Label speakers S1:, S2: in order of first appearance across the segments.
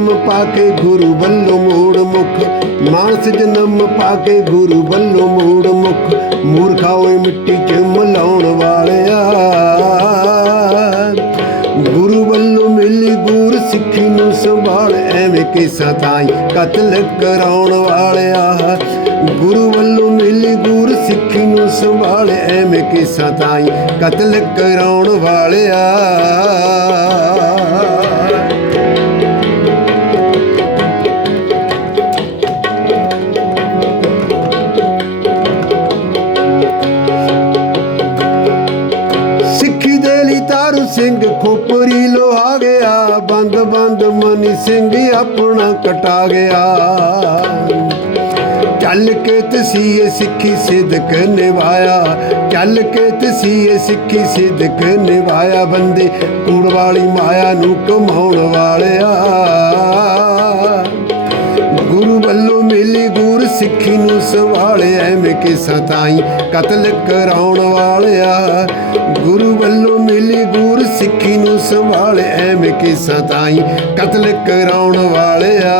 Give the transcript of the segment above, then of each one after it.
S1: ਜਨਮ ਪਾ ਕੇ ਗੁਰੂ ਵੱਲੋਂ ਮੋੜ ਮੁਖ। ਮਾਨਸ ਜਨਮ ਪਾ ਕੇ ਗੁਰੂ ਵੱਲੋਂ ਮੋੜ ਮੁਖ। ਮੂਰਖਾ ਓਏ ਮਿੱਟੀ ਚ ਮਲਾਉਣ ਵਾਲਿਆ। ਗੁਰੂ ਵੱਲੋਂ ਮਿਲੀ ਗੁਰ ਸਿੱਖੀ ਨੂੰ ਸੰਭਾਲ, ਐਵੇਂ ਕਿਸਾ ਤਾਈ ਕਤਲ ਕਰਾਉਣ ਵਾਲਿਆ। ਗੁਰੂ ਵੱਲੋਂ ਮਿਲੀ ਗੁਰ ਸਿੱਖੀ ਨੂੰ ਸੰਭਾਲ, ਐਵੇਂ ਕਿਸਾ ਤਾਈ ਕਤਲ ਕਰਾਉਣ ਵਾਲਿਆ। ਖੋਪਰੀ ਲੋਹਾ ਗਿਆ, ਬੰਦ ਬੰਦ ਮਨੀ ਸਿੰਘ ਆਪਣਾ ਕਟਾ ਗਿਆ। ਚੱਲ ਕੇ ਤਸੀਏ ਸਿੱਖੀ ਸਿਦਕ ਨਿਭਾਇਆ, ਚੱਲ ਕੇ ਤਸੀਏ ਸਿੱਖੀ ਸਿਦਕ ਨਿਭਾਇਆ, ਬੰਦੇ ਕੂੜ ਵਾਲੀ ਮਾਇਆ ਨੂੰ ਕਮਾਉਣ ਵਾਲਿਆ। ਗੁਰੂ ਵੱਲੋਂ ਮਿਲੀ ਗੁਰ ਸਿੱਖੀ ਨੂੰ ਸੰਭਾਲਿਆ, ਐਵੇਂ ਕਿ ਸਤਾਈ ਕਤਲ ਕਰਾਉਣ ਵਾਲਿਆ। ਸੰਭਾਲੇ ਐਵੇਂ ਕਿ ਸਤਾਈ ਕਤਲ ਕਰਾਉਣ ਵਾਲਿਆ?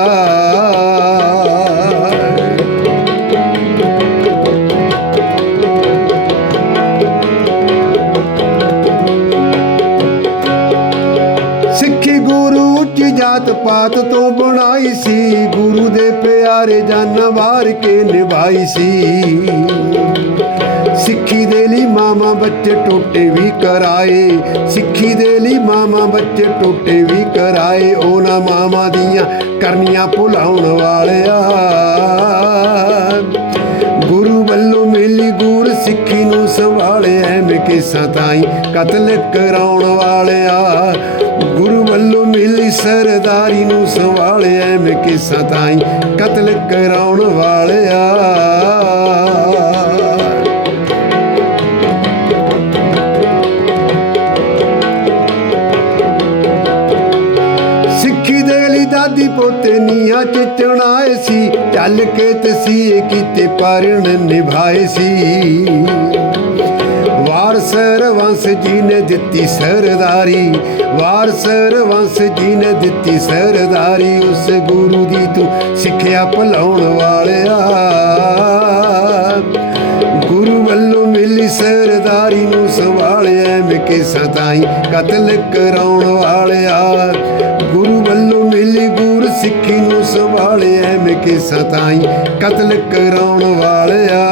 S1: ਸਿੱਖੀ ਗੁਰੂ ਉੱਚ ਜਾਤ ਪਾਤ ਤੋਂ ਬਣਾਈ ਸੀ। ਗੁਰੂ ਦੇ ਪਿਆਰੇ ਜਾਨਾਂ ਵਾਰ ਕੇ ਨਿਭਾਈ ਸੀ। ਸਿੱਖੀ ਦੇ ਲਈ ਮਾਮਾ ਬੱਚੇ ਟੋਟੇ ਵੀ ਕਰਾਏ। ਸਿੱਖੀ ਦੇ ਲਈ ਮਾਮਾ ਬੱਚੇ ਟੋਟੇ ਵੀ ਕਰਾਏ। ਉਹਨਾਂ ਮਾਮਾ ਦੀਆਂ ਕਰਨੀਆਂ ਭੁਲਾਉਣ ਵਾਲਿਆ। ਗੁਰੂ ਵੱਲੋਂ ਮਿਲੀ ਗੁਰ ਸਿੱਖੀ ਨੂੰ ਸੰਭਾਲੇ, ਐਵੇਂ ਕਿ ਸਤਾਈ ਕਤਲ ਕਰਾਉਣ ਵਾਲਿਆ। ਗੁਰੂ ਵੱਲੋਂ ਮਿਲੀ ਸਰਦਾਰੀ ਨੂੰ ਸੰਭਾਲੇ, ਐਵੇਂ ਕਿ ਸਤਾਈ ਕਤਲ ਕਰਾਉਣ ਵਾਲਿਆ। ਦਾਦੀ ਪੋਤੇ ਚ ਚਣਾਏ ਸੀ, ਚੱਲ ਕੇ ਤਸੀਏ ਕੀਤੇ ਪਰਣ ਨਿਭਾਏ ਸੀ। ਵਾਰਸ ਰਵੰਸ ਜੀ ਨੇ ਦਿੱਤੀ ਸਰਦਾਰੀ ਵਾਰਸ ਰਵੰਸ ਜੀ ਨੇ ਦਿੱਤੀ ਸਰਦਾਰੀ, ਉਸ ਗੁਰੂ ਦੀ ਤੂੰ ਸਿੱਖਿਆ ਭਲਾਉਣ ਵਾਲਿਆ। ਗੁਰੂ ਵੱਲੋਂ ਮਿਲੀ ਸਰਦਾਰੀ ਨੂੰ ਸੰਭਾਲਿਆ ਐਵੇਂ ਸਦਾਈ ਕਤਲ ਕਰਾਉਣ ਵਾਲਿਆ। ਸਿੱਖੀ ਨੂੰ ਸੰਭਾਲਿਆ ਐਵੇਂ ਕਿ ਸਤਾਈ ਕਤਲ ਕਰਾਉਣ ਵਾਲਿਆ।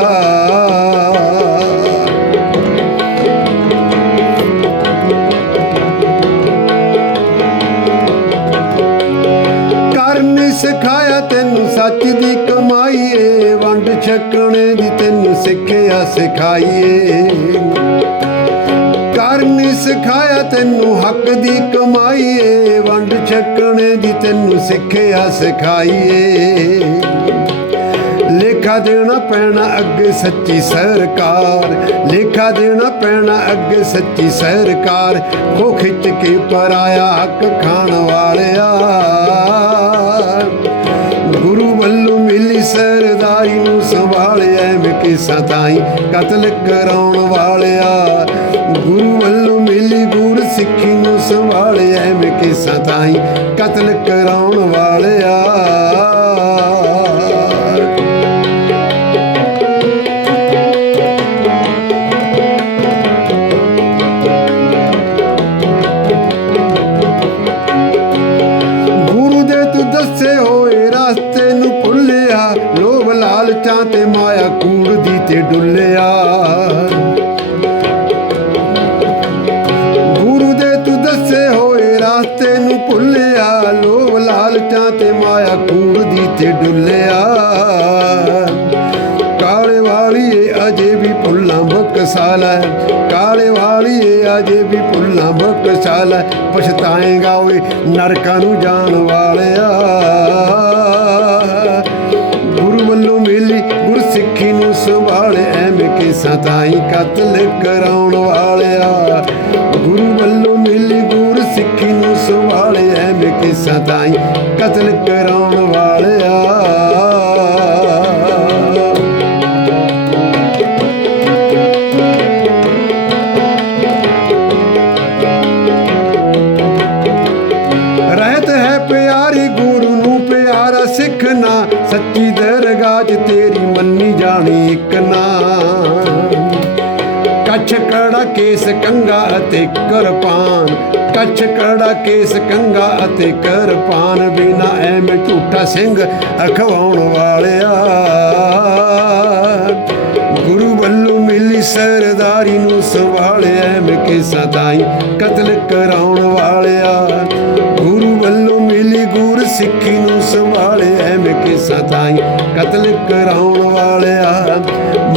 S1: ਕਰਨ ਸਿਖਾਇਆ ਤੈਨੂੰ ਸੱਚ ਦੀ ਕਮਾਈ ਏ ਵੰਡ ਛਕਣੇ ਦੀ ਤੈਨੂੰ ਸਿੱਖਿਆ ਸਿਖਾਈਏ। ਸਿਖਾਇਆ ਤੈਨੂੰ ਹੱਕ ਦੀ ਕਮਾਈਏ, ਵੰਡ ਛਕਣੇ ਦੀ ਤੈਨੂੰ ਸਿੱਖਿਆ ਸਿਖਾਈਏ। ਲੇਖਾ ਦੇਣਾ ਪੈਣਾ ਅੱਗੇ ਸੱਚੀ ਸਰਕਾਰ, ਲੇਖਾ ਦੇਣਾ ਪੈਣਾ ਅੱਗੇ ਸੱਚੀ ਸਰਕਾਰ। ਖੋ ਖਿੱਚ ਕੇ ਪਰਾਇਆ ਹੱਕ ਖਾਣ ਵਾਲਿਆ। ਗੁਰੂ ਮਿਲੀ ਸਰਦਾਰੀ ਨੂੰ ਸੰਭਾਲਿਆ ਐਵੇਂ ਕਿ ਸਤਾਈ ਕਤਲ ਕਰਾਉਣ ਵਾਲਿਆ। ਗੁਰੂ ਵੱਲੋਂ ਮਿਲੀ ਗੁਰ ਸਿੱਖੀ ਨੂੰ ਸੰਭਾਲਿਆ ਐਵੇਂ ਕਿ ਸਤਾਈ ਕਤਲ ਕਰਾਉਣ ਵਾਲਿਆ। ਤੇ ਡੁੱਲਿਆ। ਗੁਰੂ ਦੇ ਤੂੰ ਦੱਸੇ ਹੋਏ ਰਸਤੇ ਨੂੰ ਭੁੱਲਿਆ, ਲੋਭ ਲਾਲਚਾਂ ਤੇ ਮਾਇਆ ਕੂੜ ਦੀ ਤੇ ਡੁੱਲਿਆ। ਕਾਲੇ ਵਾਲੀਏ, ਅਜੇ ਵੀ ਭੁੱਲਾਂ ਬਕਸਾਲਾ ਕਾਲੇ ਵਾਲੀਏ, ਅਜੇ ਵੀ ਭੁੱਲਾਂ ਬਕਸਾਲਾ ਪਛਤਾਏਗਾ ਓਏ ਨਰਕਾਂ ਨੂੰ ਜਾਣ ਵਾਲਿਆ। ਸਿੱਖੀ ਨੂੰ ਸੰਭਾਲੇ, ਐਵੇਂ ਕਿ ਸਤਾਈ ਕਤਲ ਕਰਾਉਣ ਵਾਲਿਆ। ਗੁਰੂ ਵੱਲੋਂ ਮਿਲੀ ਗੁਰ ਸਿੱਖੀ ਨੂੰ ਸੰਭਾਲੇ, ਐਵੇਂ ਕਿ ਸਤਾਈ ਕਤਲ ਕਰਾਉਣ ਵਾਲਿਆ। ਕੇਸ ਕੰਗਾ ਅਤੇ ਕਿਰਪਾਨ, ਕੱਛ ਕੜਾ ਕੇਸ ਕੰਗਾ ਅਤੇ ਕਿਰਪਾਨ, ਬਿਨਾ ਐਵੇਂ ਝੂਠਾ ਸਿੰਘ ਅਖਵਾਉਣ ਵਾਲਿਆ। ਗੁਰੂ ਵੱਲੋਂ ਮਿਲੀ ਸਰਦਾਰੀ ਨੂੰ ਸੰਭਾਲਿਆ ਐਵੇਂ ਕਿਸਾ ਤਾਈ ਕਤਲ ਕਰਾਉਣ ਵਾਲਿਆ। ਸਿੱਖੀ ਨੂੰ ਸੰਭਾਲੇ, ਐਵੇਂ ਕਿਸਾ ਤਾਈ ਕਤਲ ਕਰਾਉਣ ਵਾਲਿਆ।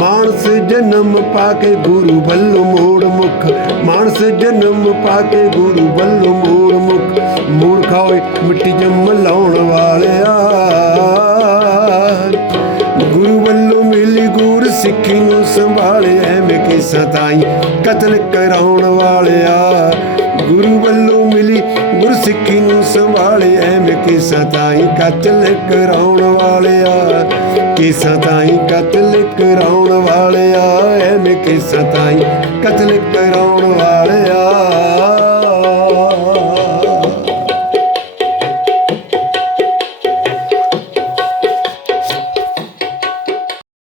S1: ਮਾਨਸ ਜਨਮ ਪਾ ਕੇ ਗੁਰੂ ਵੱਲੋਂ ਮੋੜ ਮੁਖ। ਮਾਨਸ ਜਨਮ ਪਾ ਕੇ ਗੁਰੂ ਵੱਲੋਂ ਮੋੜ ਮੁਖ। ਮੂਰਖਾ ਹੋਏ ਮਿੱਟੀ ਚ ਮਲਾਉਣ ਵਾਲਿਆ। ਗੁਰੂ ਵੱਲੋਂ ਮਿਲੀ ਗੁਰ ਸਿੱਖੀ ਨੂੰ ਸੰਭਾਲੇ, ਐਵੇਂ ਕਿ ਸਤਾਈ ਕਤਲ ਕਰਾਉਣ ਵਾਲਿਆ। ਗੁਰੂ ਵੱਲੋਂ ਗੁਰਸਿੱਖੀ ਨੂੰ ਸੰਭਾਲੇ, ਐਵੇਂ ਕਿ ਸਤਾਈ ਕਤਲ ਕਰਾਉਣ ਵਾਲਿਆ। ਕਿ ਤਾਈ ਕਤਲ ਕਰਾਉਣ ਵਾਲਿਆ, ਐਵੇਂ ਕਿ ਤਾਈ ਕਤਲ ਕਰਾਉਣ ਵਾਲਿਆ।